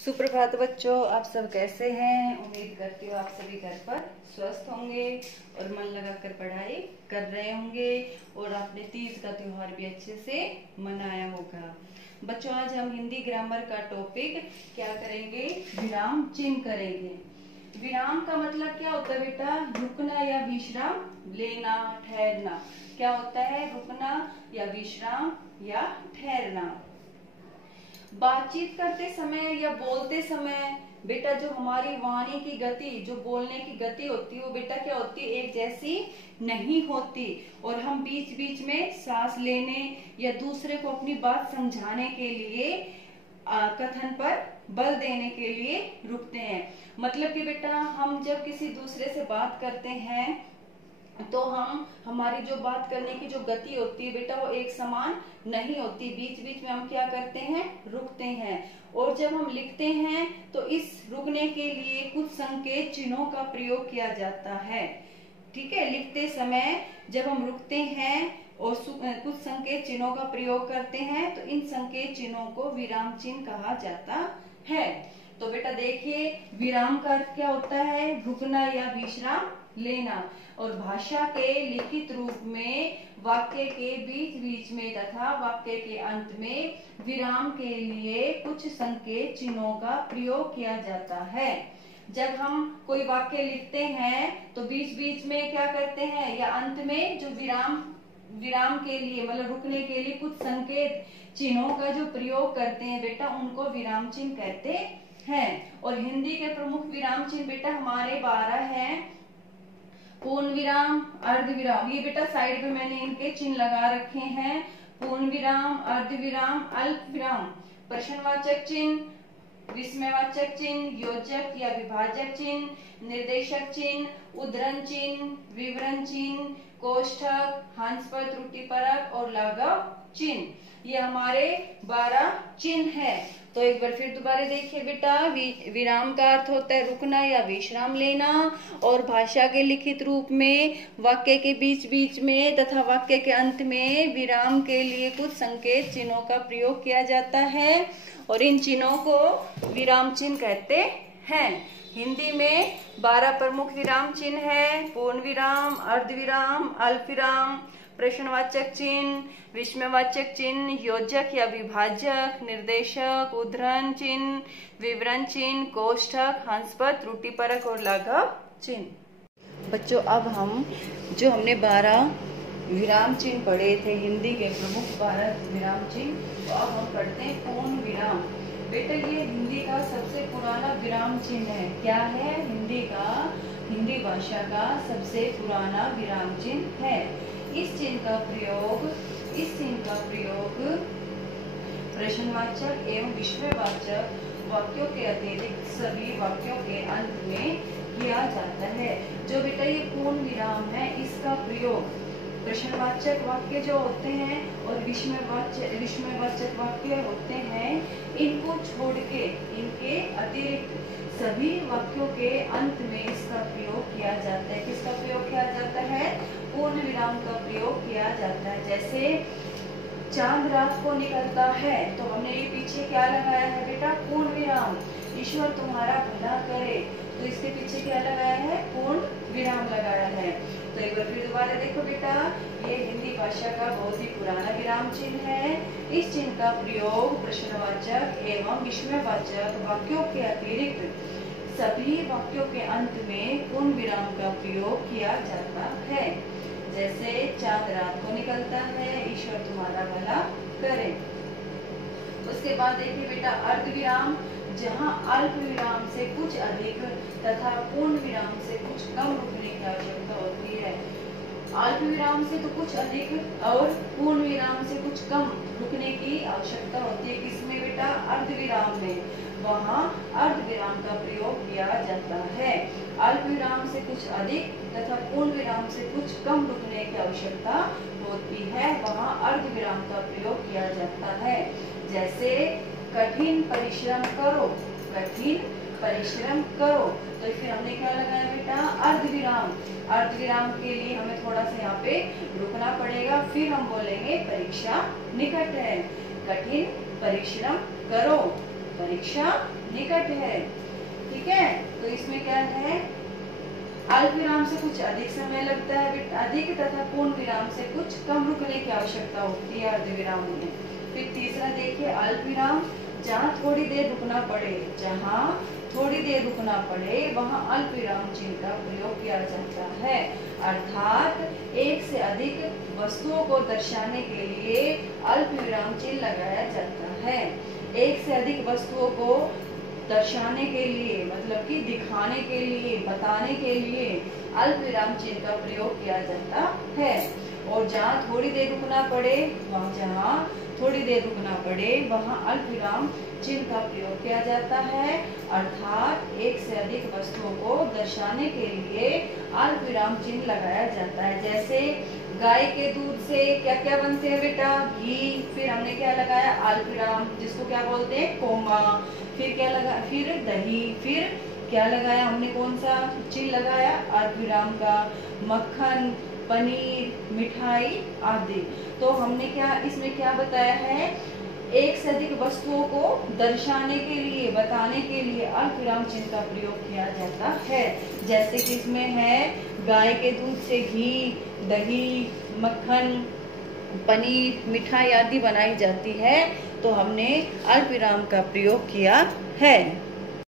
सुप्रभात बच्चों, आप सब कैसे हैं। उम्मीद करती हूँ आप सभी घर पर स्वस्थ होंगे और मन लगाकर पढ़ाई कर रहे होंगे और आपने तीज का त्योहार भी अच्छे से मनाया होगा। बच्चों, आज हम हिंदी ग्रामर का टॉपिक क्या करेंगे, विराम चिन्ह करेंगे। विराम का मतलब क्या होता है बेटा, रुकना या विश्राम लेना, ठहरना। क्या होता है, रुकना या विश्राम या ठहरना। बातचीत करते समय या बोलते समय बेटा जो हमारी वाणी की गति, जो बोलने की गति होती है वो बेटा क्या होती है, एक जैसी नहीं होती और हम बीच बीच में सांस लेने या दूसरे को अपनी बात समझाने के लिए कथन पर बल देने के लिए रुकते हैं। मतलब कि बेटा हम जब किसी दूसरे से बात करते हैं तो हमारी जो बात करने की जो गति होती है बेटा वो एक समान नहीं होती, बीच बीच में हम क्या करते हैं, रुकते हैं। और जब हम लिखते हैं तो इस रुकने के लिए कुछ संकेत चिन्हों का प्रयोग किया जाता है। ठीक है, लिखते समय जब हम रुकते हैं और कुछ संकेत चिन्हों का प्रयोग करते हैं तो इन संकेत चिन्हों को विराम चिन्ह कहा जाता है। तो बेटा देखिए, विराम का अर्थ क्या होता है, रुकना या विश्राम लेना। और भाषा के लिखित रूप में वाक्य के बीच बीच में तथा वाक्य के अंत में विराम के लिए कुछ संकेत चिन्हों का प्रयोग किया जाता है। जब हम कोई वाक्य लिखते हैं तो बीच बीच में क्या करते हैं या अंत में जो विराम के लिए मतलब रुकने के लिए कुछ संकेत चिन्हों का जो प्रयोग करते हैं बेटा उनको विराम चिन्ह कहते हैं। और हिंदी के प्रमुख विराम चिन्ह बेटा हमारे 12 हैं। पूर्ण विराम, अर्ध विराम, ये बेटा साइड पे मैंने इनके चिन्ह लगा रखे हैं। पूर्ण विराम, अर्ध विराम, अल्प विराम, प्रश्नवाचक चिन्ह, विस्मयवाचक चिन्ह, योजक या विभाजक चिन्ह, निर्देशक चिन्ह, उद्धरण चिन्ह, विवरण चिन्ह, कोष्ठक, हंसपद, त्रुटिपरक और लाघव चिन्ह। ये हमारे 12 चिन्ह है। तो एक बार फिर दोबारा देखिए बेटा, विराम का अर्थ होता है रुकना या विश्राम लेना और भाषा के लिखित रूप में वाक्य के बीच बीच में तथा वाक्य के अंत में विराम के लिए कुछ संकेत चिन्हों का प्रयोग किया जाता है और इन चिन्हों को विराम चिन्ह कहते हैं। हिंदी में 12 प्रमुख विराम चिन्ह है। पूर्ण विराम, अर्ध विराम, अल्प विराम, प्रश्नवाचक चिन्ह, विस्मयवाचक चिन्ह, योजक या विभाजक, निर्देशक, उद्धरण चिन्ह, विवरण चिन्ह, कोष्ठक, हंसपद, त्रुटिपरक और लाघव चिन्ह। बच्चों, अब हमने 12 विराम चिन्ह पढ़े थे, हिंदी के प्रमुख 12 विराम चिन्ह। तो अब हम पढ़ते हैं पूर्ण विराम। बेटा ये हिंदी का सबसे पुराना विराम चिन्ह है। क्या है, हिंदी भाषा का सबसे पुराना विराम चिन्ह है। इस चिन्ह का प्रयोग प्रश्नवाचक एवं विस्मयवाचक वाक्यों के अतिरिक्त सभी वाक्यों के अंत में किया जाता है। जो बेटा ये पूर्ण विराम है, इसका प्रयोग प्रश्नवाचक वाक्य जो होते हैं और विस्मयवाचक वाक्य होते हैं, इनको छोड़ के इनके अतिरिक्त सभी वाक्यों के अंत में इसका प्रयोग किया जाता है। किसका प्रयोग किया जाता है, पूर्ण विराम का प्रयोग किया जाता है। जैसे चांद रात को निकलता है तो हमने ये पीछे क्या लगाया है बेटा, पूर्ण विराम। ईश्वर तुम्हारा भला करे, तो इसके पीछे क्या लगाया है, पूर्ण विराम लगाया है। तो एक बार फिर दोबारा देखो बेटा, ये हिंदी भाषा का बहुत ही पुराना विराम चिन्ह है। इस चिन्ह का प्रयोग प्रश्नवाचक एवं विस्मयवाचक वाक्यों के अतिरिक्त सभी वाक्यों के अंत में पूर्ण विराम का प्रयोग किया जाता है। जैसे चांद रात को निकलता है, ईश्वर तुम्हारा भला करे। उसके बाद देखिए बेटा अर्ध विराम, जहाँ अल्प विराम से कुछ अधिक तथा पूर्ण विराम से कुछ कम रुकने की आवश्यकता होती है। अल्प विराम से तो कुछ अधिक और पूर्ण विराम से कुछ कम रुकने की आवश्यकता होती है। किसमें बेटा, अर्ध विराम में, वहाँ अर्ध विराम का प्रयोग किया जाता है। अल्प विराम से कुछ अधिक तथा पूर्ण विराम से कुछ कम रुकने की आवश्यकता होती है, वहाँ अर्ध विराम का प्रयोग किया जाता है। जैसे कठिन परिश्रम करो, कठिन परिश्रम करो, तो फिर हमने क्या लगाया बेटा, अर्ध विराम। अर्ध विराम के लिए हमें थोड़ा सा यहाँ पे रुकना पड़ेगा, फिर हम बोलेंगे परीक्षा निकट है। कठिन परिश्रम करो, अपेक्षा निकट है। ठीक है, तो इसमें क्या है, अल्प विराम से कुछ अधिक समय लगता है, अधिक तथा पूर्ण विराम से कुछ कम रुकने की आवश्यकता होती है अर्ध विराम में। फिर तीसरा देखिए अल्प विराम, जहाँ थोड़ी देर रुकना पड़े, जहाँ थोड़ी देर रुकना पड़े वहाँ अल्प विराम चिन्ह का प्रयोग किया जाता है। अर्थात एक से अधिक वस्तुओं को दर्शाने के लिए अल्प विराम चिन्ह लगाया जाता है। एक से अधिक वस्तुओं को दर्शाने के लिए मतलब कि दिखाने के लिए, बताने के लिए अल्प विराम चिन्ह का प्रयोग किया जाता है। और जहाँ थोड़ी देर रुकना पड़े, जहाँ थोड़ी देर रुकना पड़े वहाँ अल्प विराम चिन्ह का प्रयोग किया जाता है। अर्थात एक से अधिक वस्तुओं को दर्शाने के लिए अल्प विराम चिन्ह लगाया जाता है। जैसे गाय के दूध से क्या क्या बनते हैं बेटा, घी, फिर हमने क्या लगाया अल्प विराम, जिसको क्या बोलते हैं कोमा, फिर क्या लगा, फिर दही, फिर क्या लगाया हमने, कौन सा चिन्ह लगाया अल्प विराम का, मक्खन, पनीर, मिठाई आदि। तो हमने क्या इसमें क्या बताया है, एक से अधिक वस्तुओं को दर्शाने के लिए, बताने के लिए अल्प विराम चिन्ह का प्रयोग किया जाता है। जैसे कि इसमें है गाय के दूध से घी, दही, मक्खन, पनीर, मिठाई आदि बनाई जाती है, तो हमने अल्प विराम का प्रयोग किया है।